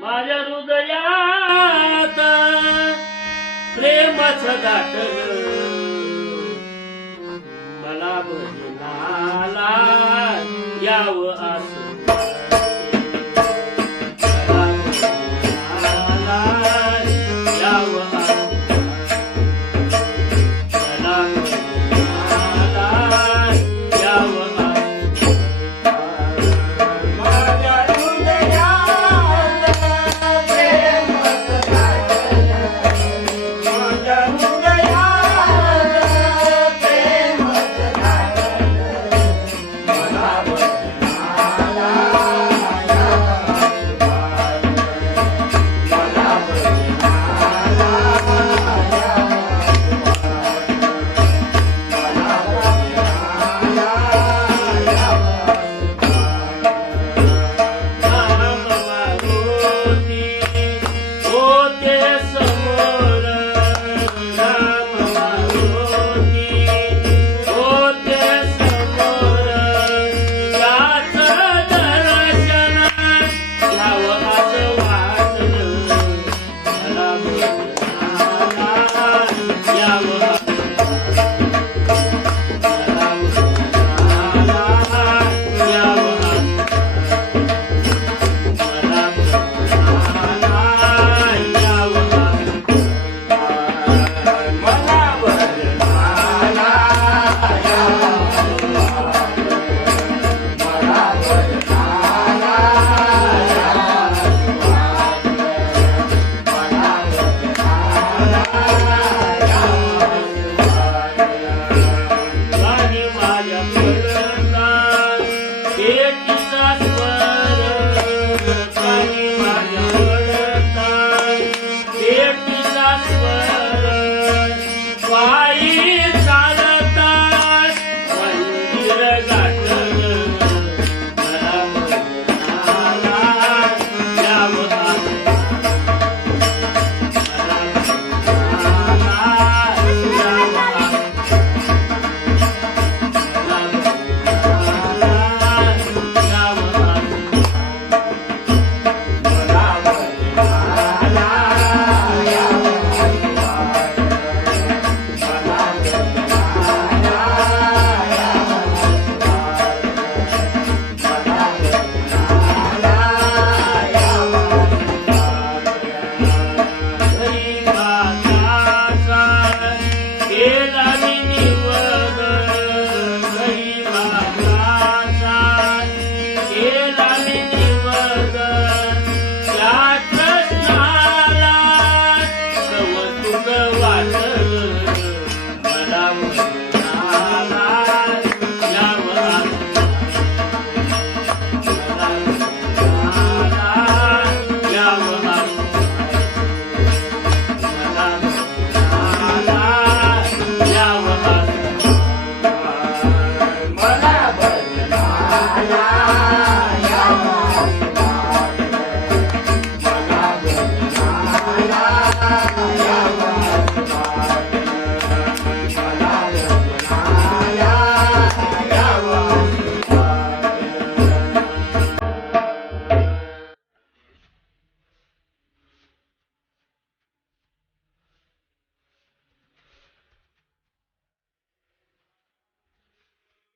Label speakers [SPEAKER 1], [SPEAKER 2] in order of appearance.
[SPEAKER 1] माझ्या हृदयात प्रेमाचं दाटल